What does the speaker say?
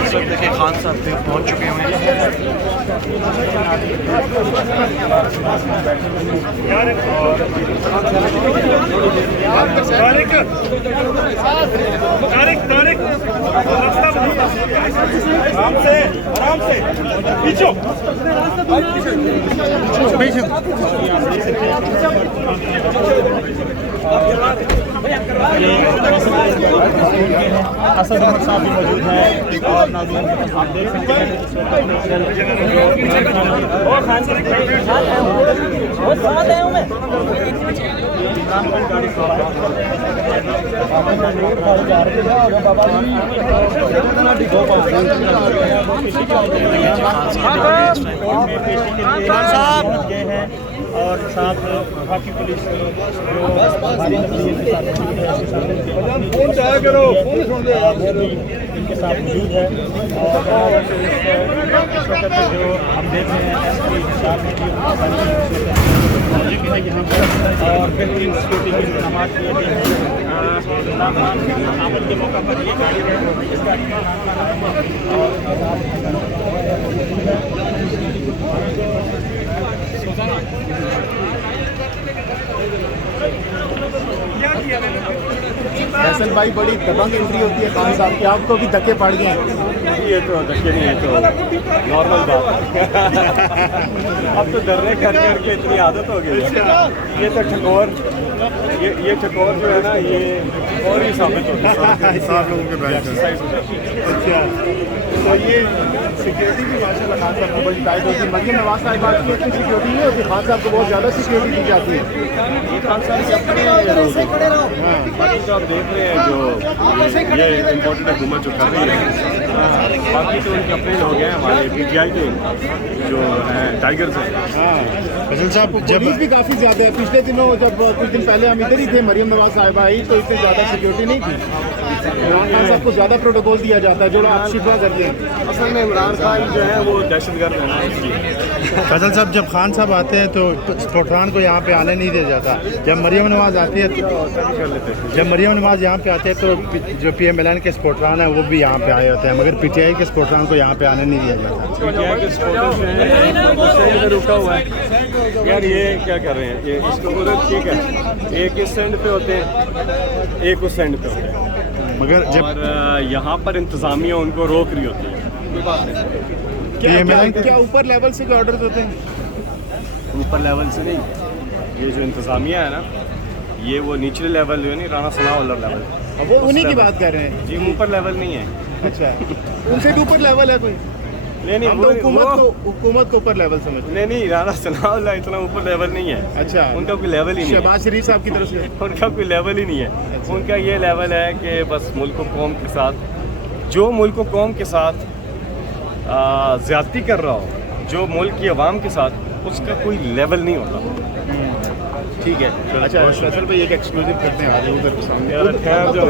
इस वक्त देखिए खान साहब भी पहुंच चुके हुए हैं। आराम से पीछो असद अहमद साहब भी मौजूद हैं और नाज़रीन आप देख सकते हैं और साथ बाकी पुलिस जो भारी नफरियत के साथ इनके साथ मौजूद है। और इस वक्त जो हम देख रहे हैं एसपी साहब ने भी है यहाँ पर और बेहतरीन सिक्योरिटी के इंतजाम किए गए हैं। आमद के मौका पर ये गाड़ी है इस गाड़ी का फैसल भाई बड़ी दबंग एंट्री होती है खान साहब की, आपको भी धक्के पड़ गए? ये तो धक्के नहीं है, तो नॉर्मल बात अब तो डरने करके इतनी आदत हो गई है। ये तो ठकोर ये ठकोर जो है ना ये और ही साबित होता है साफ लोगों के बैठ। अच्छा, तो ये सिक्योरिटी भी माशाल्लाह खान साहब को बड़ी टाइट होती है। मरियम नवाज साहब बात की इतनी सिक्योरिटी नहीं होती, खान साहब को बहुत ज़्यादा सिक्योरिटी दी जाती है। खान साहब के अपने बाकी जो आप देख रहे हैं जो ये इम्पोर्टेंट हुकूमत जो कर रही है, बाकी तो उनके अपने लोग हैं हमारे PTI के जो हैं टाइगर्स हैं। फैसल साहब पुलिस भी काफ़ी ज़्यादा है। पिछले दिनों जब कुछ दिन पहले हम इधर ही थे, मरियम नवाज साहिबा आई तो इतनी ज़्यादा सिक्योरिटी नहीं थी। इमरान खान साहब को ज़्यादा प्रोटोकॉल दिया जाता है जो आप शिकवा करते हैं। असल में इमरान खान जो है वो दहशतगर्द है ना, इसलिए। फैसल साहब जब खान साहब आते हैं तो स्पोर्ट्रान को यहाँ पे आने नहीं दिया जाता। जब मरियम नवाज आती है जब मरियम नवाज यहाँ पे आते हैं तो जो PMLN के स्पोर्ट्रान है वो भी यहाँ पे आए होते हैं, मगर PTI के स्पोर्ट्रान को यहाँ पे आने नहीं दिया जाता। PTI के स्पोर्टर्स जो हैं इधर रुका हुआ है यार, ये क्या कर रहे हैं? ये इसको बोलो ठीक है, एक इस एंड पे होते हैं एक उस एंड पे होते हैं, मगर जब और यहाँ पर इंतज़ामिया उनको रोक रही होती है। कोई बात नहीं, क्या ऊपर लेवल से ऑर्डर्स होते हैं? ऊपर लेवल से नहीं, ये जो इंतज़ामिया है ना ये वो निचले लेवल जो है नहीं, राणा सनाउल्लाह लेवल, वो उन्हीं की बात कर रहे हैं जी। ऊपर लेवल नहीं है। अच्छा, उनसे भी ऊपर लेवल है कोई? नहीं हम तो हुकूमत को ऊपर लेवल समझते हैं। नहीं, राणा सनाउल्लाह इतना ऊपर लेवल नहीं है। अच्छा, उनका कोई लेवल ही नहीं है। शहबाज शरीफ साहब की तरफ से उनका कोई लेवल ही नहीं है। अच्छा। उनका ये लेवल है कि बस मुल्क व कौम के साथ, जो मुल्क व कौम के साथ ज़्यादती कर रहा हो, जो मुल्क की आवाम के साथ, उसका कोई लेवल नहीं होता। ठीक है। अच्छा, फैसल भाई एक एक्सक्लूसिव करते हैं आज उधर के सामने। खैर जो